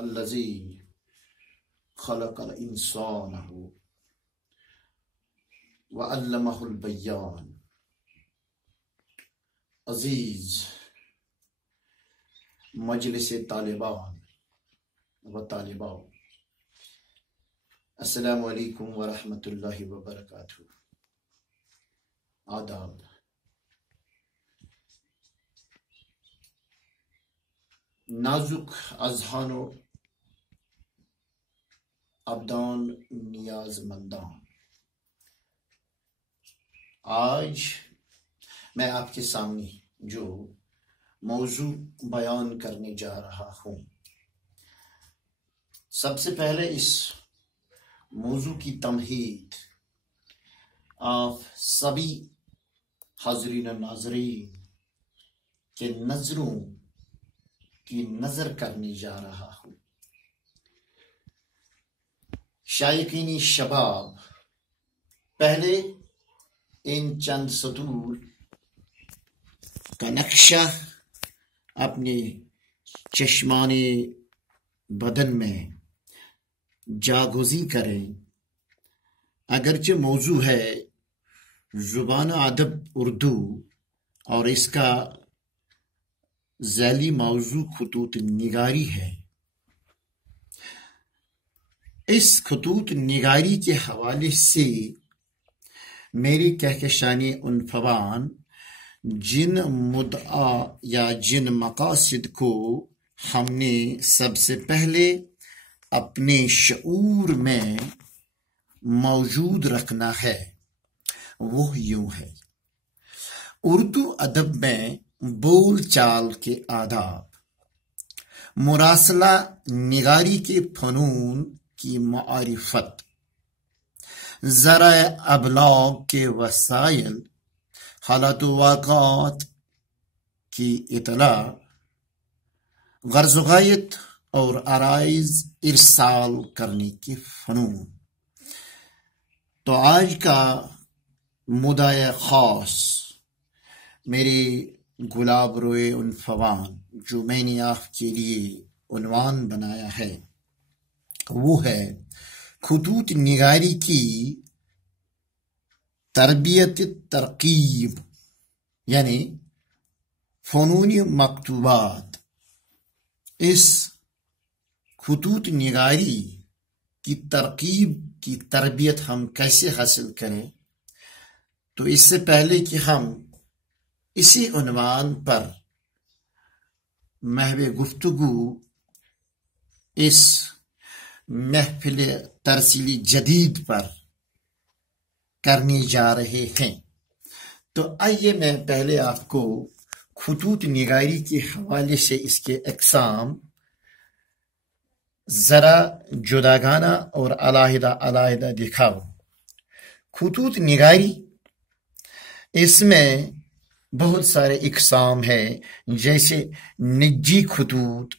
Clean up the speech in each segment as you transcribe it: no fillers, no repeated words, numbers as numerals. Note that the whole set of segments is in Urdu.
الذی خلق الانسان وعلمہ البیان۔ عزیز مجلس طالبان و طالبات، السلام علیکم ورحمۃ اللہ وبرکاتہ۔ آداب۔ نازک اذہان و ابدان نیاز مندان، آج میں آپ کے سامنے جو موضوع بیان کرنے جا رہا ہوں، سب سے پہلے اس موضوع کی تمہید آپ سبھی حاضرین و ناظرین کے نظروں کی نظر کرنے جا رہا ہوں۔ شائقین شباب، پہلے ان چند سطور کا نقشہ اپنے چشمان بدن میں جاگزین کریں۔ اگرچہ موضوع ہے زبان ادب اردو اور اس کا ذیلی موضوع خطوط نگاری ہے، اس خطوط نگاری کے حوالے سے میری کہکشانی عنفوان جن مدعا یا جن مقاصد کو ہم نے سب سے پہلے اپنے شعور میں موجود رکھنا ہے وہ یوں ہے: اردو ادب میں بول چال کے آداب، مراسلہ نگاری کے فنون کی معرفت، ذرائع ابلاغ کے وسائل، حالات و واقعات کی اطلاع، غرض و غایت اور عرائض ارسال کرنے کے فنون۔ تو آج کا مدعا خاص میری گلاب روئے عنفوان جو میں نے آپ کے لیے عنوان بنایا ہے وہ ہے خطوط نگاری کی تربیت ترقیب، یعنی فنون مکتوبات۔ اس خطوط نگاری کی ترقیب کی تربیت ہم کیسے حاصل کریں؟ تو اس سے پہلے کہ ہم اسی عنوان پر محو گفتگو اس محفل ترسیلی جدید پر کرنے جا رہے ہیں، تو آئیے میں پہلے آپ کو خطوط نگاری کے حوالے سے اس کے اقسام ذرا جداگانہ اور علیحدہ علیحدہ دکھاؤں۔ خطوط نگاری، اس میں بہت سارے اقسام ہیں، جیسے نجی خطوط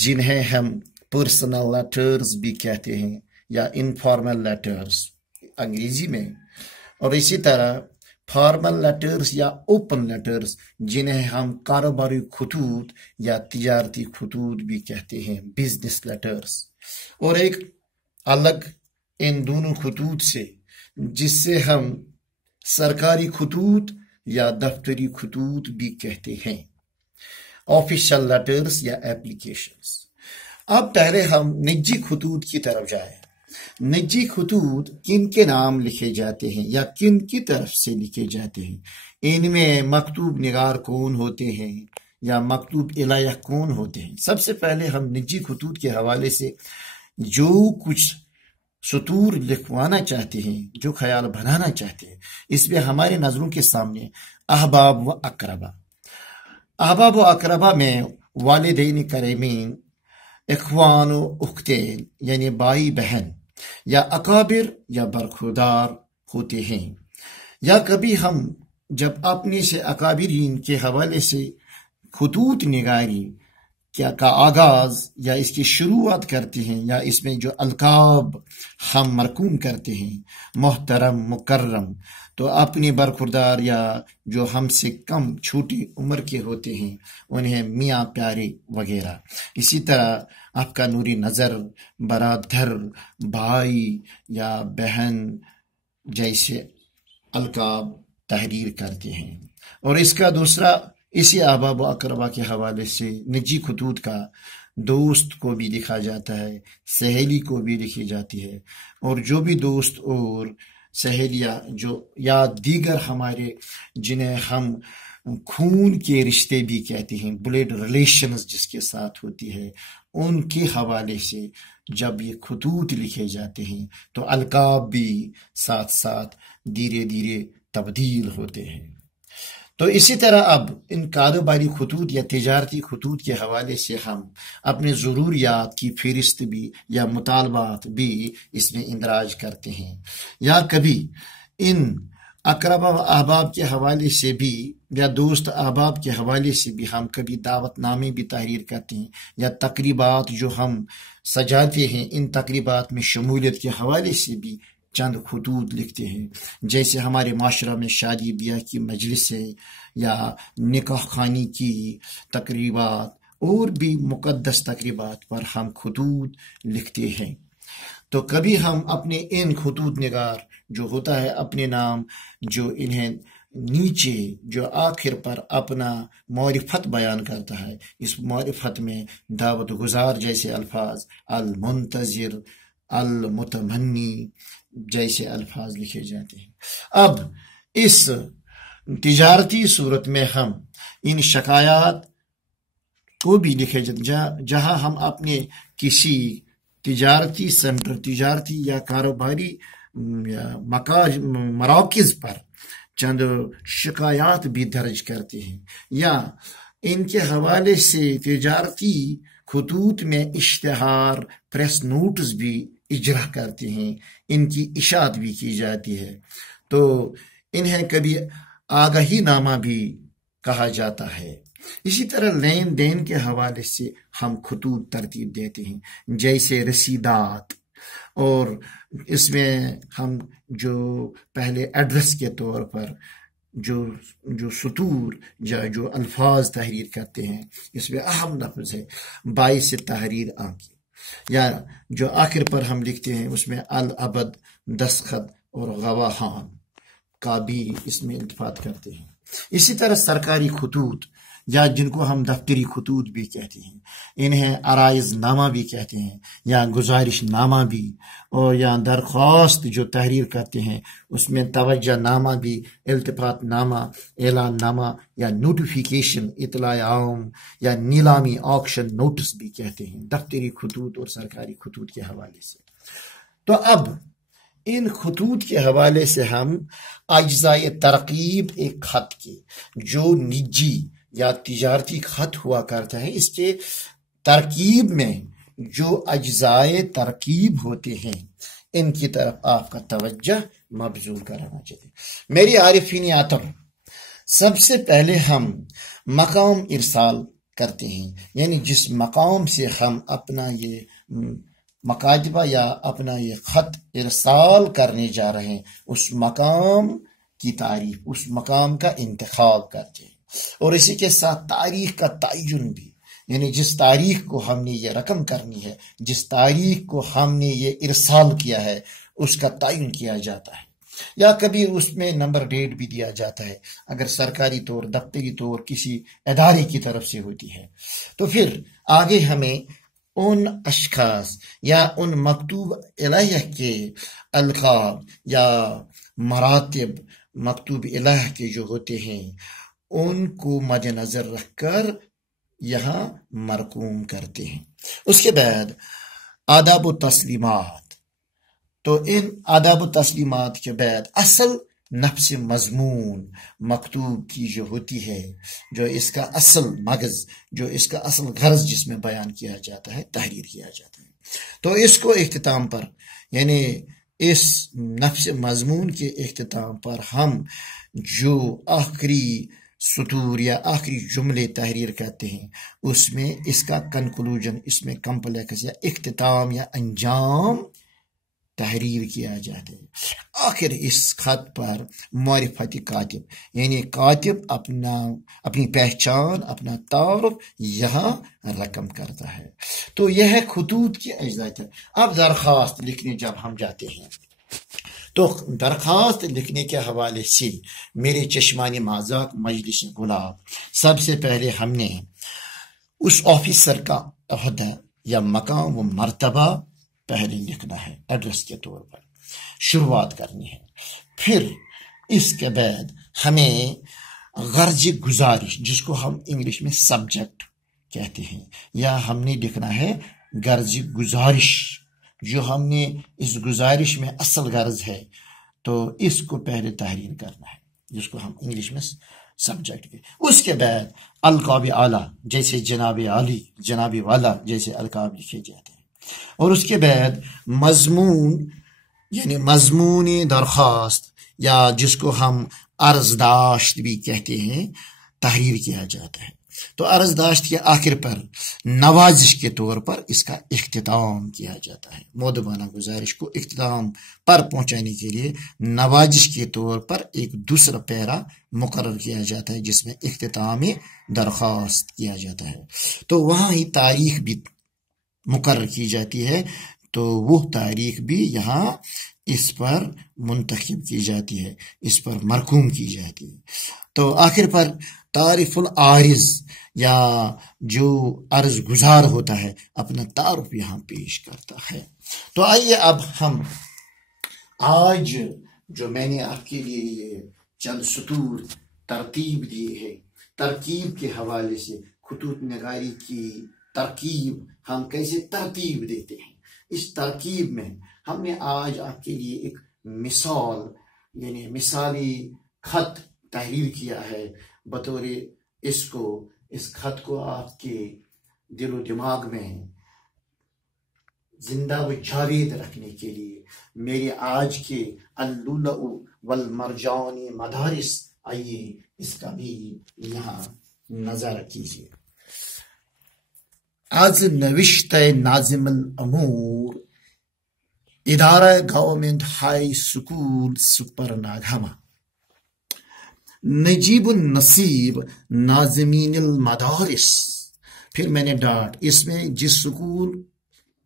جنہیں ہم پرسنل لیٹرز بھی کہتے ہیں یا انفارمل لیٹرز انگریزی میں، اور اسی طرح فارمل لیٹرز یا اوپن لیٹرز جنہیں ہم کاروباری خطوط یا تجارتی خطوط بھی کہتے ہیں، بزنس لیٹرز، اور ایک الگ ان دونوں خطوط سے جس سے ہم سرکاری خطوط یا دفتری خطوط بھی کہتے ہیں، آفیشل لیٹرز یا ایپلیکیشنز۔ اب پہلے ہم نجی خطوط کی طرف جائیں۔ نجی خطوط کن کے نام لکھے جاتے ہیں یا کن کی طرف سے لکھے جاتے ہیں؟ ان میں مکتوب نگار کون ہوتے ہیں یا مکتوب الیہ کون ہوتے ہیں؟ سب سے پہلے ہم نجی خطوط کے حوالے سے جو کچھ سطور لکھوانا چاہتے ہیں، جو خیال بنانا چاہتے ہیں، اس میں ہمارے نظروں کے سامنے احباب و اقربا۔ احباب و اقربا میں والدین کریمین، اخوان و اختین یعنی بھائی بہن، یا اکابر یا برخوردار ہوتے ہیں۔ یا کبھی ہم جب اپنے سے اکابرین کے حوالے سے خطوط نگاری کیا کا آغاز یا اس کی شروعات کرتے ہیں، یا اس میں جو القاب ہم مرقوم کرتے ہیں، محترم، مکرم، تو اپنے برخوردار یا جو ہم سے کم چھوٹی عمر کے ہوتے ہیں انہیں میاں پیارے وغیرہ۔ اسی طرح آپ کا نوری نظر برادر، بھائی یا بہن جیسے القاب تحریر کرتے ہیں۔ اور اس کا دوسرا اسی احباب و اقربا کے حوالے سے نجی خطوط کا دوست کو بھی لکھا جاتا ہے، سہیلی کو بھی لکھی جاتی ہے، اور جو بھی دوست اور سہیلیاں جو یا دیگر ہمارے جنہیں ہم خون کے رشتے بھی کہتے ہیں، بلڈ ریلیشنز جس کے ساتھ ہوتی ہے، ان کے حوالے سے جب یہ خطوط لکھے جاتے ہیں تو القاب بھی ساتھ ساتھ دھیرے دھیرے تبدیل ہوتے ہیں۔ تو اسی طرح اب ان کاروباری خطوط یا تجارتی خطوط کے حوالے سے ہم اپنے ضروریات کی فہرست بھی یا مطالبات بھی اس میں اندراج کرتے ہیں، یا کبھی ان اقربا و احباب کے حوالے سے بھی یا دوست احباب کے حوالے سے بھی ہم کبھی دعوت نامے بھی تحریر کرتے ہیں، یا تقریبات جو ہم سجاتے ہیں ان تقریبات میں شمولیت کے حوالے سے بھی چند خطوط لکھتے ہیں، جیسے ہمارے معاشرہ میں شادی بیاہ کی مجلس ہے یا نکاح خوانی کی تقریبات اور بھی مقدس تقریبات پر ہم خطوط لکھتے ہیں۔ تو کبھی ہم اپنے ان خطوط نگار جو ہوتا ہے اپنے نام جو انہیں نیچے جو آخر پر اپنا معرفت بیان کرتا ہے، اس معرفت میں دعوت گزار جیسے الفاظ، المنتظر، المتمنی جیسے الفاظ لکھے جاتے ہیں۔ اب اس تجارتی صورت میں ہم ان شکایات کو بھی لکھے جاتے ہیں، جہاں ہم اپنے کسی تجارتی سینٹر، تجارتی یا کاروباری مراکز پر چند شکایات بھی درج کرتے ہیں، یا ان کے حوالے سے تجارتی خطوط میں اشتہار، پریس نوٹس بھی اجرا کرتے ہیں، ان کی اشاعت بھی کی جاتی ہے۔ تو انہیں کبھی آگہی نامہ بھی کہا جاتا ہے۔ اسی طرح لین دین کے حوالے سے ہم خطوط ترتیب دیتے ہیں، جیسے رسیدات، اور اس میں ہم جو پہلے ایڈریس کے طور پر جو سطور یا جو الفاظ تحریر کرتے ہیں، اس میں اہم لفظ ہے باعث تحریر آنکھ، یا جو آخر پر ہم لکھتے ہیں اس میں الابد، دستخط اور گواہان کا بھی اس میں التفات کرتے ہیں۔ اسی طرح سرکاری خطوط یا جن کو ہم دفتری خطوط بھی کہتے ہیں، انہیں عرائض نامہ بھی کہتے ہیں، یا گزارش نامہ بھی، اور یا درخواست جو تحریر کرتے ہیں اس میں توجہ نامہ بھی، التفات نامہ، اعلان نامہ یا نوٹیفیکیشن، اطلاع عام یا نیلامی آکشن نوٹس بھی کہتے ہیں، دفتری خطوط اور سرکاری خطوط کے حوالے سے۔ تو اب ان خطوط کے حوالے سے ہم اجزائے ترکیب ایک خط کے جو نجی یا تجارتی خط ہوا کرتا ہے، اس کے ترکیب میں جو اجزائے ترکیب ہوتے ہیں ان کی طرف آپ کا توجہ مبذول کرانا چاہیے۔ میری عارفین عطر، سب سے پہلے ہم مقام ارسال کرتے ہیں، یعنی جس مقام سے ہم اپنا یہ مکاتبہ یا اپنا یہ خط ارسال کرنے جا رہے ہیں، اس مقام کی تعریف، اس مقام کا انتخاب کرتے ہیں، اور اسی کے ساتھ تاریخ کا تعین بھی، یعنی جس تاریخ کو ہم نے یہ رقم کرنی ہے، جس تاریخ کو ہم نے یہ ارسال کیا ہے، اس کا تعین کیا جاتا ہے، یا کبھی اس میں نمبر ڈیٹ بھی دیا جاتا ہے اگر سرکاری طور، دفتری طور کسی ادارے کی طرف سے ہوتی ہے۔ تو پھر آگے ہمیں ان اشخاص یا ان مکتوب الیہ کے القاب یا مراتب مکتوب الیہ کے جو ہوتے ہیں ان کو مد نظر رکھ کر یہاں مرقوم کرتے ہیں۔ اس کے بعد آداب و تسلیمات، تو ان آداب و تسلیمات کے بعد اصل نفس مضمون مکتوب کی جو ہوتی ہے، جو اس کا اصل مغز، جو اس کا اصل غرض جس میں بیان کیا جاتا ہے، تحریر کیا جاتا ہے۔ تو اس کو اختتام پر، یعنی اس نفس مضمون کے اختتام پر ہم جو آخری سطور یا آخری جملے تحریر کرتے ہیں اس میں اس کا کنکلوژن، اس میں کمپلیکس یا اختتام یا انجام تحریر کیا جاتا ہے. آخر اس خط پر معرفت کاتب یعنی کاتب اپنی پہچان اپنا تعارف یہاں رقم کرتا ہے. تو یہ ہے خطوط کی اجزاء. اب درخواست لکھنے جب ہم جاتے ہیں تو درخواست لکھنے کے حوالے سے میرے چشمانی مذاق مجلس گلاب سب سے پہلے ہم نے اس آفیسر کا عہدہ یا مقام و مرتبہ پہلے لکھنا ہے، ایڈریس کے طور پر شروعات کرنی ہے. پھر اس کے بعد ہمیں غرض گزارش جس کو ہم انگلش میں سبجیکٹ کہتے ہیں، یا ہم نے لکھنا ہے غرض گزارش جو ہم نے اس گزارش میں اصل غرض ہے تو اس کو پہلے تحریر کرنا ہے جس کو ہم انگلش میں سبجیکٹ کے. اس کے بعد القاب اعلیٰ جیسے جناب عالی جناب والا جیسے القاب لکھے جاتے ہیں. اور اس کے بعد مضمون یعنی مضمون درخواست یا جس کو ہم عرض داشت بھی کہتے ہیں تحریر کیا جاتا ہے. تو عرض داشت کے آخر پر نوازش کے طور پر اس کا اختتام کیا جاتا ہے. مؤدبانہ گزارش کو اختتام پر پہنچانے کے لیے نوازش کے طور پر ایک دوسرا پیرا مقرر کیا جاتا ہے جس میں اختتام درخواست کیا جاتا ہے. تو وہاں ہی تاریخ بھی مقرر کی جاتی ہے، تو وہ تاریخ بھی یہاں اس پر منتخب کی جاتی ہے، اس پر مرقوم کی جاتی ہے. تو آخر پر تعارف العارض یا جو عرض گزار ہوتا ہے اپنا تعارف یہاں پیش کرتا ہے. تو آئیے اب ہم آج جو میں نے آپ کے لیے یہ چند سطور ترتیب دی ہے، ترکیب کے حوالے سے خطوط نگاری کی ترکیب ہم کیسے ترتیب دیتے ہیں، اس ترکیب میں ہم نے آج آپ کے لیے ایک مثال یعنی مثالی خط تحریر کیا ہے بطور اس خط کو آپ کے دل و دماغ میں زندہ و جاوید رکھنے کے لیے میرے آج کے اللؤلؤ والمرجان مدارس آئیے اس کا بھی یہاں نظارہ کیجیے. از نوشت ناظم الامور ادارہ گورنمنٹ ہائی سکول سپر ناگہما نجیب النصیب ناظمین المدارس. پھر میں نے ڈاٹ اس میں جس سکول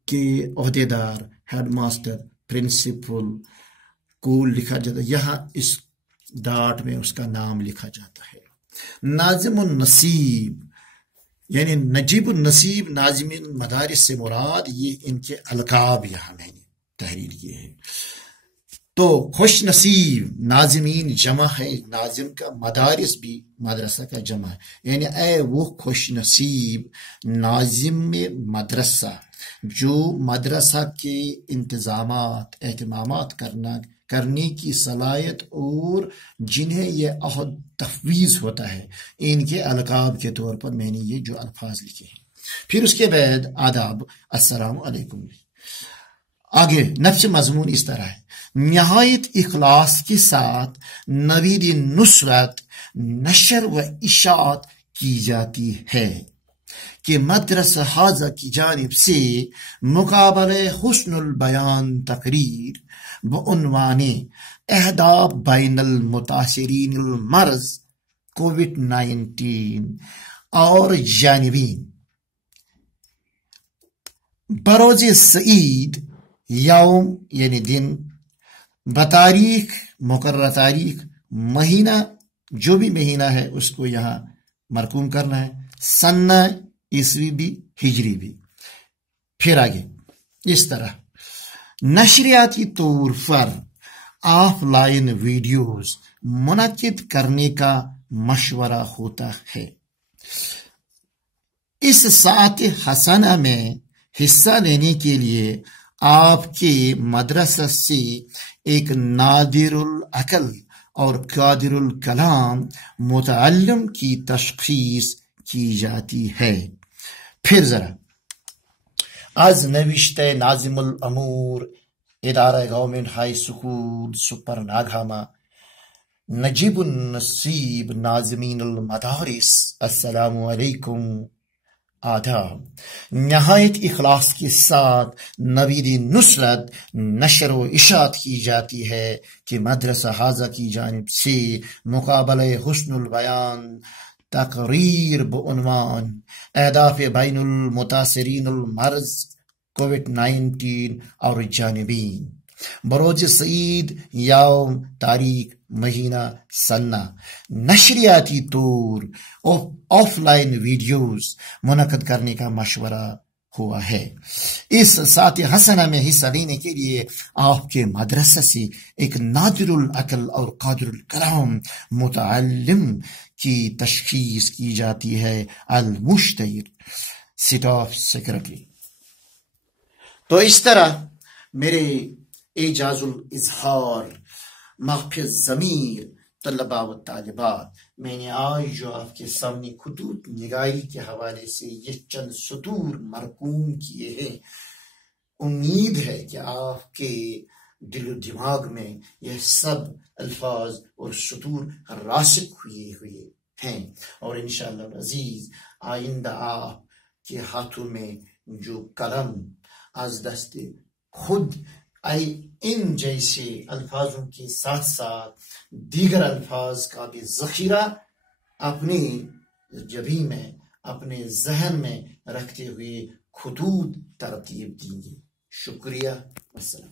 کے عہدے دار ہیڈ ماسٹر پرنسپل کو لکھا جاتا ہے یہاں اس ڈاٹ میں اس کا نام لکھا جاتا ہے. ناظم النصیب یعنی نجیب النصیب ناظمین المدارس سے مراد یہ ان کے القاب یہاں میں نے تحریر کیے ہیں. تو خوش نصیب ناظمین جمع ہے ناظم کا، مدارس بھی مدرسہ کا جمع ہے، یعنی اے وہ خوش نصیب ناظم مدرسہ جو مدرسہ کے انتظامات اہتمامات کرنے کی صلاحیت اور جنہیں یہ عہد تفویض ہوتا ہے ان کے القاب کے طور پر میں نے یہ جو الفاظ لکھے ہیں. پھر اس کے بعد آداب السلام علیکم. آگے نفس مضمون اس طرح ہے، نہایت اخلاص کے ساتھ نوید نصرت نشر و اشاعت کی جاتی ہے کہ مدرسہ حاضہ کی جانب سے مقابلہ حسن البیان تقریر بعنوان اہداف بین المتاثرین المرض کووڈ-19 اور جانبین بروز سعید یوم یعنی دن بتاریخ مقررہ تاریخ مہینہ جو بھی مہینہ ہے اس کو یہاں مرقوم کرنا ہے، سنہ عیسوی بھی ہجری بھی. پھر آگے اس طرح نشریاتی طور پر آف لائن ویڈیوز منعقد کرنے کا مشورہ ہوتا ہے. اس ساعت حسنہ میں حصہ لینے کے لیے آپ کے مدرسہ سے ایک نادر العقل اور قادر الکلام متعلم کی تشخیص کی جاتی ہے. پھر ذرا از نوشت ناظم الامور ادارہ گورنمنٹ ہائی سکول سپر ناگہما نجیب النصیب ناظمین المدارس السلام علیکم آداب۔ نہایت اخلاص کے ساتھ نوید نصرت نشر و اشاعت کی جاتی ہے کہ مدرسہ حاضہ کی جانب سے مقابلہ حسن البیان تقریر بعنوان اہداف بین المتاثرین المرض کووڈ-19 اور جانبین بروز سعید یوم تاریخ مہینہ سنہ نشریاتی طور آف لائن ویڈیوز منعقد کرنے کا مشورہ ہوا ہے۔ اس ساعت حسنہ میں حصہ لینے کے لیے آپ کے مدرسہ سے ایک نادر العقل اور قادر الکلام متعلم کی تشخیص کی جاتی ہے، المشتہر اسٹاف سیکرٹری۔ تو اس طرح میرے اعجاز الاظہار محفظ ضمیر طلباء و طالبات، میں نے آج جو آپ کے سامنے خطوط نگاری کے حوالے سے یہ چند سطور مرقوم کیے ہیں، امید ہے کہ آپ کے دل و دماغ میں یہ سب الفاظ اور سطور راسخ ہوئے ہیں، اور انشاءاللہ العزیز آئندہ آپ کے ہاتھوں میں جو قلم از دست خود ان جیسے الفاظوں کے ساتھ ساتھ دیگر الفاظ کا بھی ذخیرہ اپنی جبیں میں، اپنے ذہن میں رکھتے ہوئے خطوط ترتیب دیں گے۔ شکریہ، السلام۔